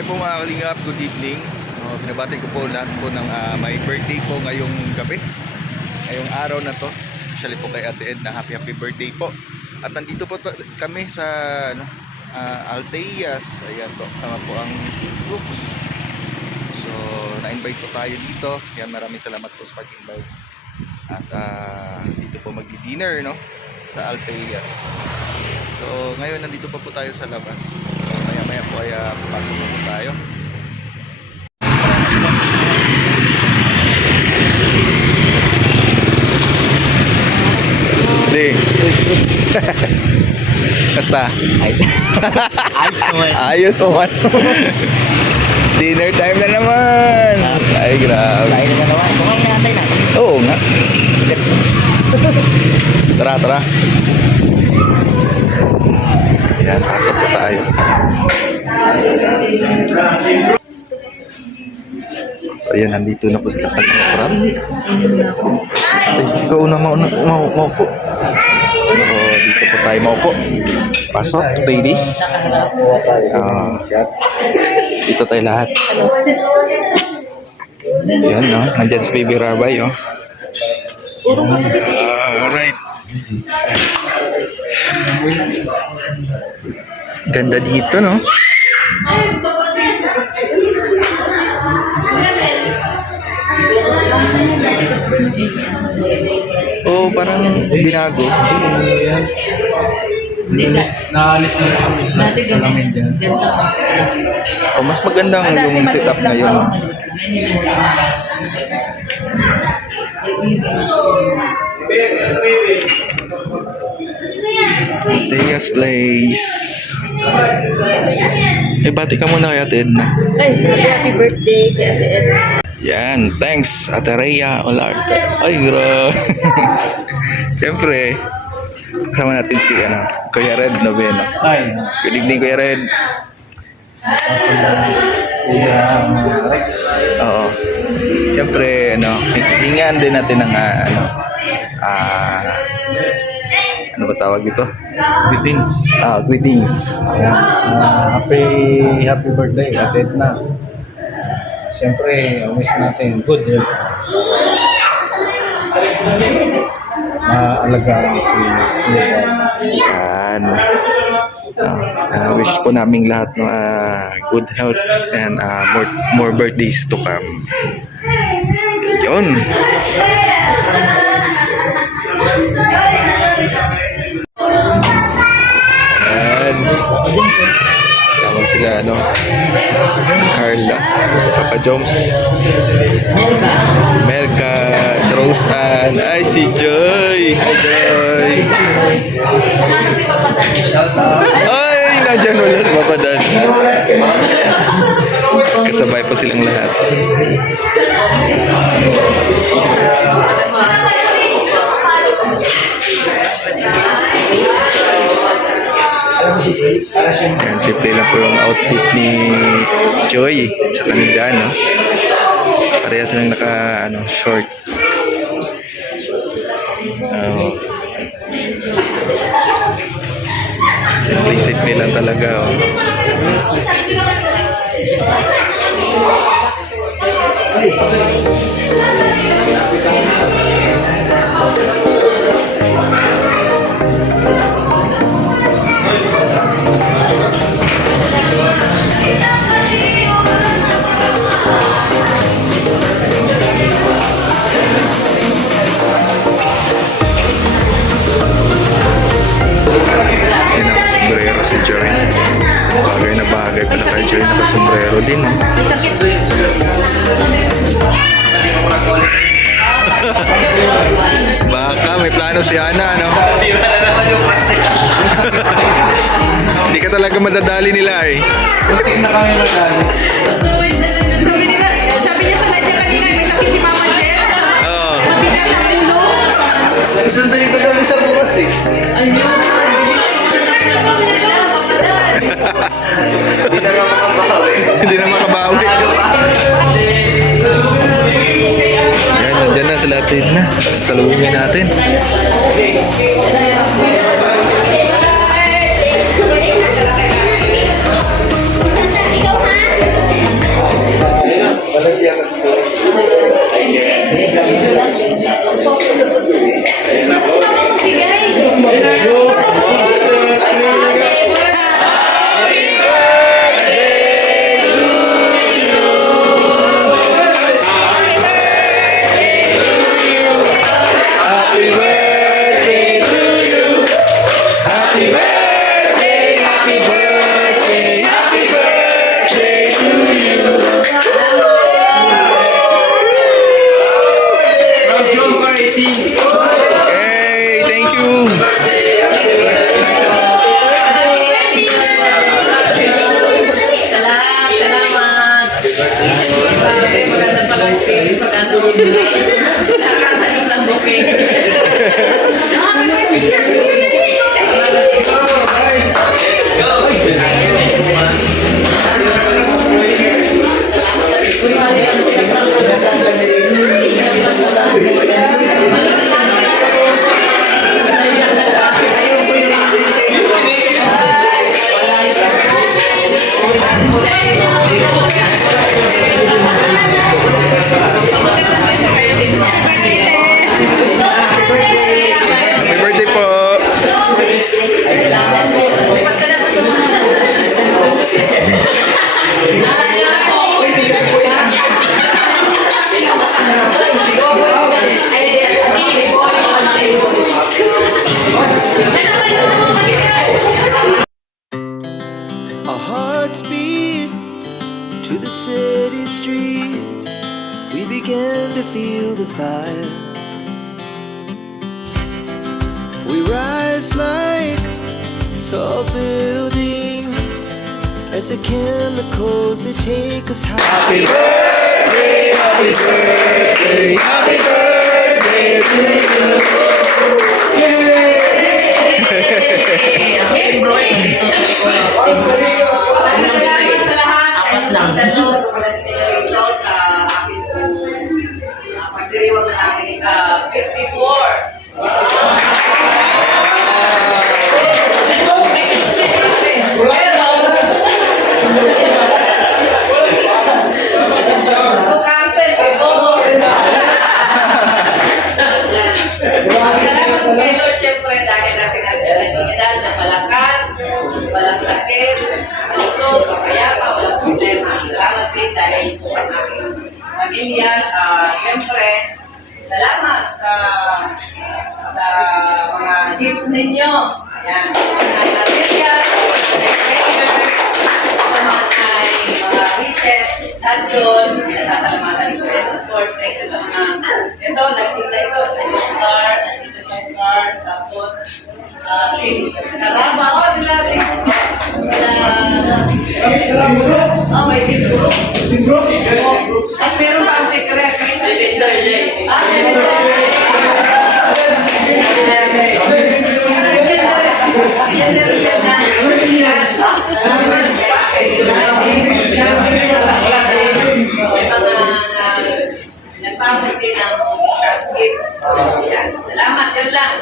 Hi po mga kalingap, good evening. Binabati ko po lahat po ng may birthday po ngayong gabi. Ngayong araw na to, especially po kay Ate Ed na happy birthday po. At nandito po kami sa Alteias. Ayan po, kasama po ang groups. So, na-invite po tayo dito. Kaya maraming salamat po sa pag-invite. At dito po magdi-dinner, no, sa Alteias. So, ngayon nandito pa po tayo sa labas. So, maya-maya po ay pasok po tayo. Hindi. Basta. Ayos naman. Ayos naman. Dinner time na naman. Ay, grabe. Kain na naman. Kumain na natin na. Oo nga. Tara, tara. Ayan, pasok po tayo. So, ayan, nandito na po sila Kalingap. Ay, ikaw na maupo. So, dito po tayo maupo. Pasok, ladies. Dito tayo lahat. Ayan, no? Nandyan si Baby Rabay, oh. Alright. Ganda dito, no? Oh, parang binago. Naalis na sa salamin dyan. Oh, mas magandang yung setup ngayon. Tegas Place. Bati ka muna kay Ate Edna. Happy birthday kay Ate Ed. Yan, thanks Ate Rhea Olarte. Ay, grabe. Siyempre, kasama natin si Kuya Red Noveno. Ay, Good evening, Kuya Red. Kuya Rex. Oo. Siyempre, hingaan din natin ng ano ba tawag dito? Greetings. Greetings. Happy birthday, Ate Edna. Siyempre, wish natin good health. Maalagaan si Kuya. Yan. Wish po naming lahat good health and more birthdays to come. Yun. Yan. Sama sila, Carla, Papa Joms, Melka, si Rose Ann, ay si Joy. Hi, Joy. Ay, nandiyan wala si Papa Dan. Kasabay pa silang lahat. Ayan, simple lang po yung outfit ni Joy tsaka ni Dan, no? Parehas silang short. Simple lang talaga, oh. Sombrero si Joy. Bagay na bagay pala kay Joy, naka-sombrero din, oh. Baka may plano si Ana, no? Hindi ka talaga madadali nila, eh. Hindi na kami madali. Sabi niya sa live niya kanina, may sakit si Mama Jen. Oo. Sabi niya sa ulo. Susunduin ko lang ito bukas, eh. Hindi na makabawi. Yan, nandyan na sa latin na. Salubungin natin. Ikaw ha? Nakakatanim ng bouquet. Happy birthday po! Our hearts beat to the city streets. We began to feel the fire. We rise like tall buildings as the chemicals they take us high. Maraming salamat sa lahat sa inyong pagdalo sa pagdating ninyo rito sa aking pagdiriwang ng aking 54. Bukampel, salamat po kay Lord, syempre, dahil natin ang edad na malakas, walang sakit, malusog, mapayapa, walang problema. Salamat din dahil po ang aking pamilya. Syempre, salamat sa mga tips ninyo. Ayan, mga pamilya, naman ay mga wishes, lahat yun, pinasasalamatan ko rin. Of course, thank you sa mga, ito, nagtinda ito sa inyong car, nandito yung car, tapos, karaba, sila, oh, may tip group. At meron pang secret, Mr. J. Mr. Nagpapagdi ng casket. Yan. Salamat. Yun lang.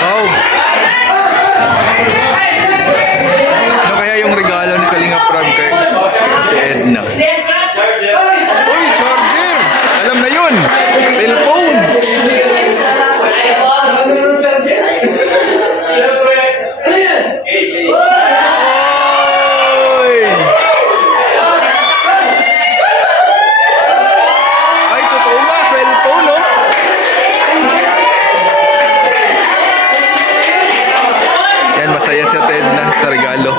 Wow! Ano kaya yung regalo ni Kalinga Prab kay Edna? Uy, charger! Alam na yun! Cellphone! Oy! Ay, totoo nga, cellphone, no? Yan, masaya si Ate Edna sa regalo.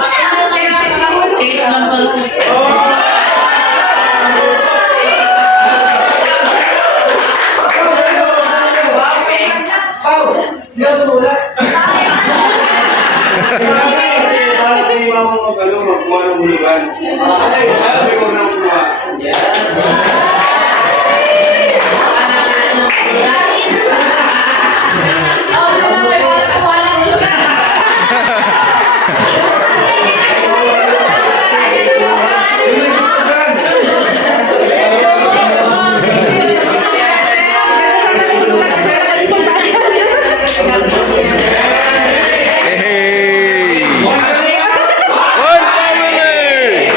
Hey! One family!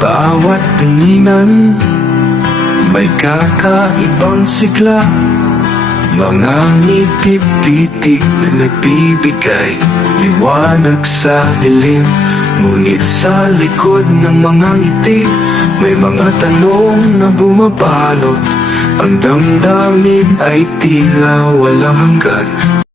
bawat tinginan may kakaibang sigla. Mga ngiti-pitik na nagbibigay liwanag sa dilim. Ngunit sa likod ng mga ngiti may mga tanong na bumabalot. Ang damdamin ay tila walang hanggan.